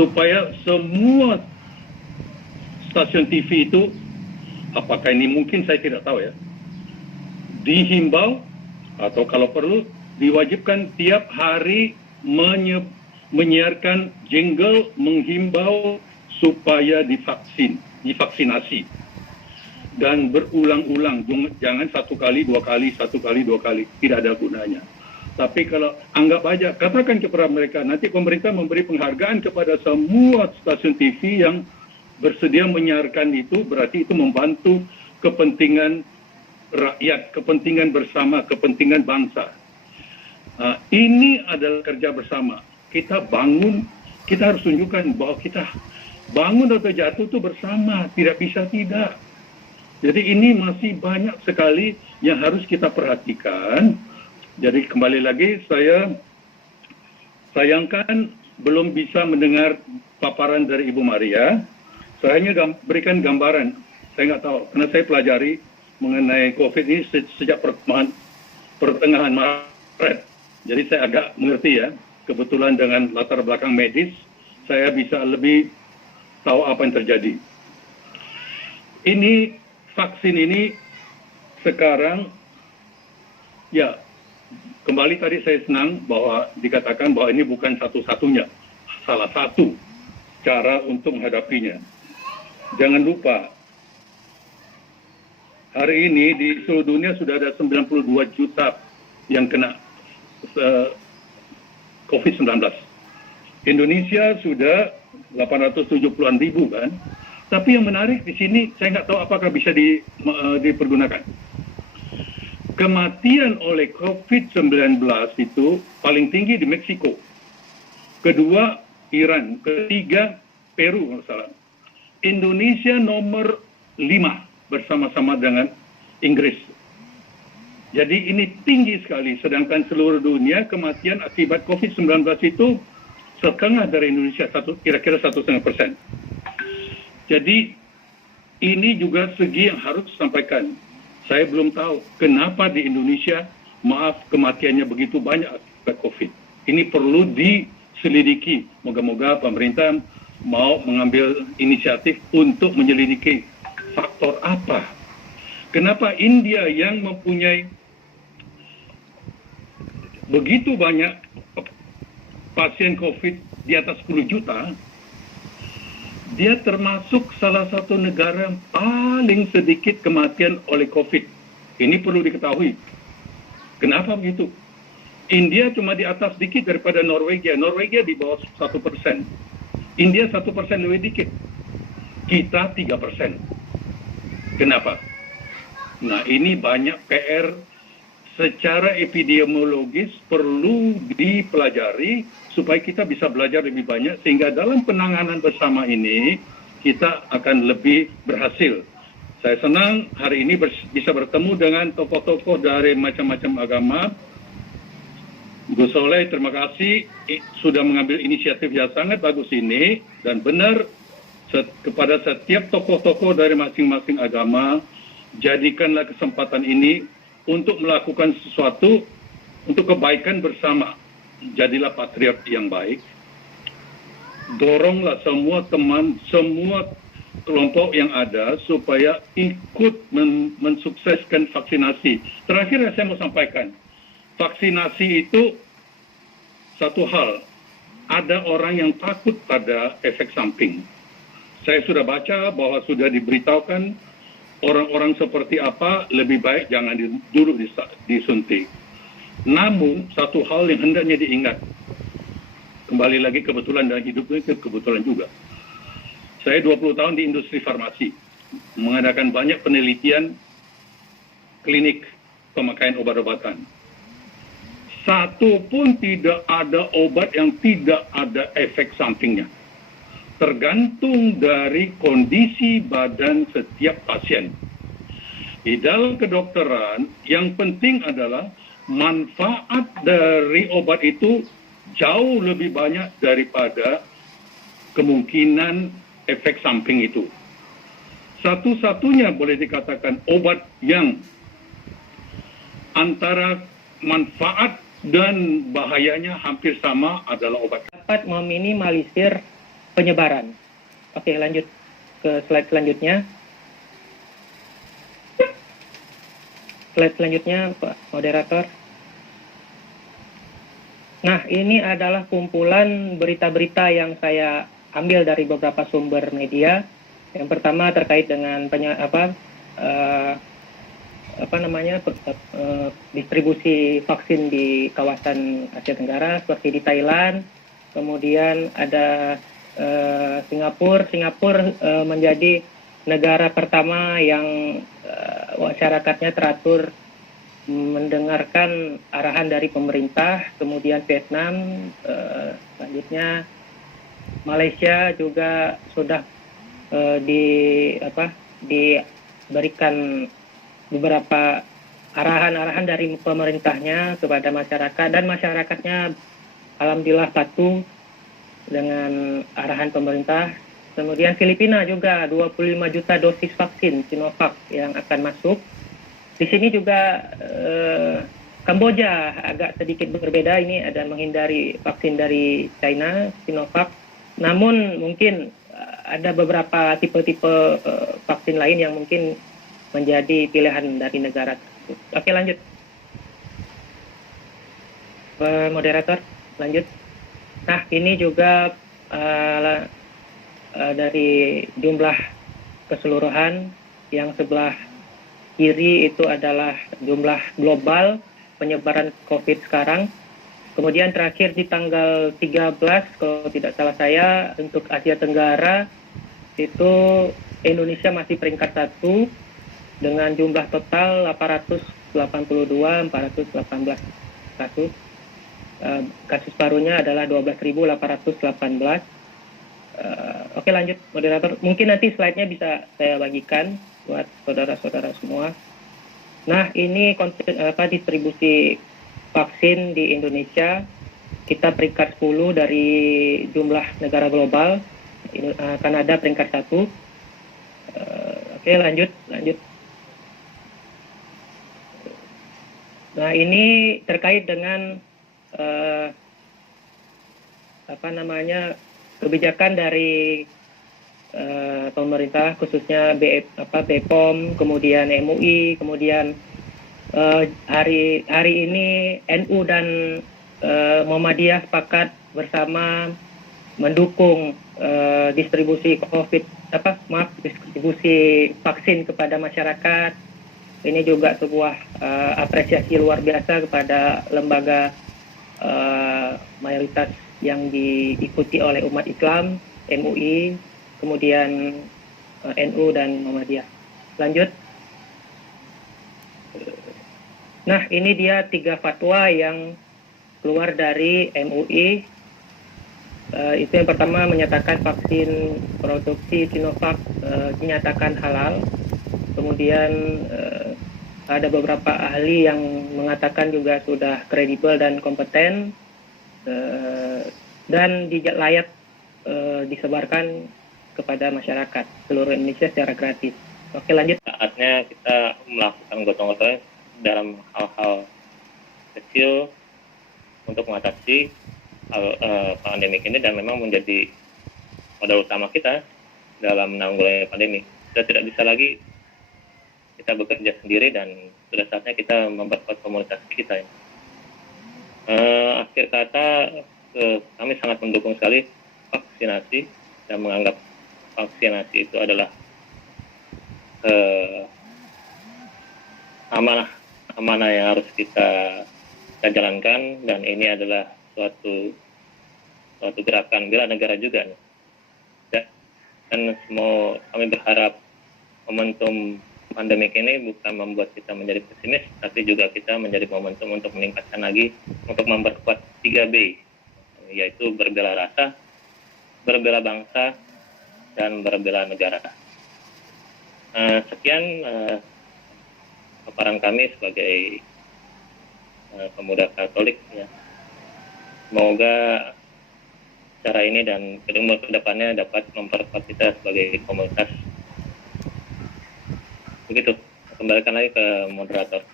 supaya semua stasiun TV itu, apakah ini mungkin saya tidak tahu ya, dihimbau atau kalau perlu diwajibkan tiap hari menyiarkan jingle menghimbau supaya divaksinasi dan berulang-ulang, jangan satu kali, dua kali, tidak ada gunanya. Tapi kalau anggap aja, katakan kepada mereka, nanti pemerintah memberi penghargaan kepada semua stasiun TV yang bersedia menyiarkan itu, berarti itu membantu kepentingan rakyat, kepentingan bersama, kepentingan bangsa. Ini adalah kerja bersama. Kita bangun, kita harus tunjukkan bahwa kita bangun atau jatuh itu bersama, tidak bisa tidak. Jadi ini masih banyak sekali yang harus kita perhatikan. Jadi kembali lagi, saya sayangkan belum bisa mendengar paparan dari Ibu Maria. Saya hanya berikan gambaran. Saya nggak tahu, karena saya pelajari mengenai COVID ini sejak pertengahan Maret. Jadi saya agak mengerti ya. Kebetulan dengan latar belakang medis, saya bisa lebih tahu apa yang terjadi. Ini vaksin ini sekarang, ya kembali tadi saya senang bahwa dikatakan bahwa ini bukan satu-satunya, salah satu cara untuk menghadapinya. Jangan lupa, hari ini di seluruh dunia sudah ada 92 juta yang kena COVID-19. Indonesia sudah 870-an ribu kan. Tapi yang menarik di sini, saya nggak tahu apakah bisa dipergunakan. Kematian oleh COVID-19 itu paling tinggi di Meksiko. Kedua, Iran. Ketiga, Peru, kalau salah. Indonesia nomor 5 bersama-sama dengan Inggris. Jadi ini tinggi sekali, sedangkan seluruh dunia kematian akibat COVID-19 itu setengah dari Indonesia, kira-kira 1,5%. Jadi ini juga segi yang harus disampaikan. Saya belum tahu kenapa di Indonesia, kematiannya begitu banyak akibat COVID. Ini perlu diselidiki. Moga-moga pemerintah mau mengambil inisiatif untuk menyelidiki faktor apa. Kenapa India yang mempunyai begitu banyak pasien COVID di atas 10 juta, dia termasuk salah satu negara yang paling sedikit kematian oleh COVID. Ini perlu diketahui. Kenapa begitu? India cuma di atas sedikit daripada Norwegia. Norwegia di bawah 1%. India 1% lebih dikit. Kita 3%. Kenapa? Nah, ini banyak PR secara epidemiologis perlu dipelajari supaya kita bisa belajar lebih banyak sehingga dalam penanganan bersama ini kita akan lebih berhasil. Saya senang hari ini bisa bertemu dengan tokoh-tokoh dari macam-macam agama. Gus Soleh, terima kasih sudah mengambil inisiatif yang sangat bagus ini dan benar kepada setiap tokoh-tokoh dari masing-masing agama, jadikanlah kesempatan ini untuk melakukan sesuatu untuk kebaikan bersama. Jadilah patriot yang baik. Doronglah semua teman, semua kelompok yang ada supaya ikut mensukseskan vaksinasi. Terakhir yang saya mau sampaikan, vaksinasi itu satu hal. Ada orang yang takut pada efek samping. Saya sudah baca bahwa sudah diberitahukan orang-orang seperti apa lebih baik jangan dulu disuntik. Namun satu hal yang hendaknya diingat, kembali lagi kebetulan dalam hidupnya kebetulan juga. Saya 20 tahun di industri farmasi, mengadakan banyak penelitian klinik pemakaian obat-obatan. Satu pun tidak ada obat yang tidak ada efek sampingnya. Tergantung dari kondisi badan setiap pasien. Di dalam kedokteran, yang penting adalah manfaat dari obat itu jauh lebih banyak daripada kemungkinan efek samping itu. Satu-satunya boleh dikatakan obat yang antara manfaat dan bahayanya hampir sama adalah obat. Dapat meminimalisir penyebaran. Oke, lanjut ke slide selanjutnya. Slide selanjutnya, Pak Moderator. Nah, ini adalah kumpulan berita-berita yang saya ambil dari beberapa sumber media. Yang pertama terkait dengan distribusi vaksin di kawasan Asia Tenggara seperti di Thailand. Kemudian ada Singapura menjadi negara pertama yang masyarakatnya teratur mendengarkan arahan dari pemerintah. Kemudian Vietnam, selanjutnya Malaysia juga sudah diberikan beberapa arahan-arahan dari pemerintahnya kepada masyarakat, dan masyarakatnya alhamdulillah patuh dengan arahan pemerintah. Kemudian Filipina juga 25 juta dosis vaksin Sinovac yang akan masuk. Di sini juga Kamboja agak sedikit berbeda, ini ada menghindari vaksin dari China, Sinovac. Namun mungkin ada beberapa tipe-tipe vaksin lain yang mungkin menjadi pilihan dari negara tersebut. Oke, lanjut. Moderator, lanjut. Nah, ini juga dari jumlah keseluruhan. Yang sebelah kiri itu adalah jumlah global penyebaran COVID sekarang. Kemudian terakhir di tanggal 13, kalau tidak salah saya, untuk Asia Tenggara, itu Indonesia masih peringkat 1 dengan jumlah total 882.418 kasus. Kasus barunya adalah 12.818. Oke, lanjut, moderator. Mungkin nanti slide-nya bisa saya bagikan buat saudara-saudara semua. Nah, ini distribusi vaksin di Indonesia. Kita peringkat 10 dari jumlah negara global. Kanada peringkat 1. Oke, lanjut. Nah, ini terkait dengan kebijakan dari pemerintah, khususnya BPOM, kemudian MUI, kemudian hari ini NU dan Muhammadiyah sepakat bersama mendukung distribusi distribusi vaksin kepada masyarakat. Ini juga sebuah apresiasi luar biasa kepada lembaga mayoritas yang diikuti oleh umat Islam, MUI, kemudian NU dan Muhammadiyah. Lanjut. Nah, ini dia 3 fatwa yang keluar dari MUI. Itu yang pertama menyatakan vaksin produksi Sinovac dinyatakan halal. Kemudian ada beberapa ahli yang mengatakan juga sudah kredibel dan kompeten, dan layak disebarkan kepada masyarakat seluruh Indonesia secara gratis. Oke, lanjut. Saatnya kita melakukan gotong-gotong dalam hal-hal kecil untuk mengatasi pandemi ini, dan memang menjadi modal utama kita dalam menanggulangi pandemi. Kita tidak bisa lagi kita bekerja sendiri, dan sudah saatnya kita memperkuat komunitas kita. Akhir kata, kami sangat mendukung sekali vaksinasi dan menganggap vaksinasi itu adalah amanah yang harus kita jalankan, dan ini adalah suatu gerakan bela negara juga. Dan kami berharap momentum pandemi ini bukan membuat kita menjadi pesimis, tapi juga kita menjadi momentum untuk meningkatkan lagi, untuk memperkuat 3B, yaitu berbela rasa, berbela bangsa, dan berbela negara. Sekian paparan kami sebagai pemuda Katolik. Ya. Semoga cara ini dan kedepannya dapat memperkuat kita sebagai komunitas. Begitu, kembalikan lagi ke moderator.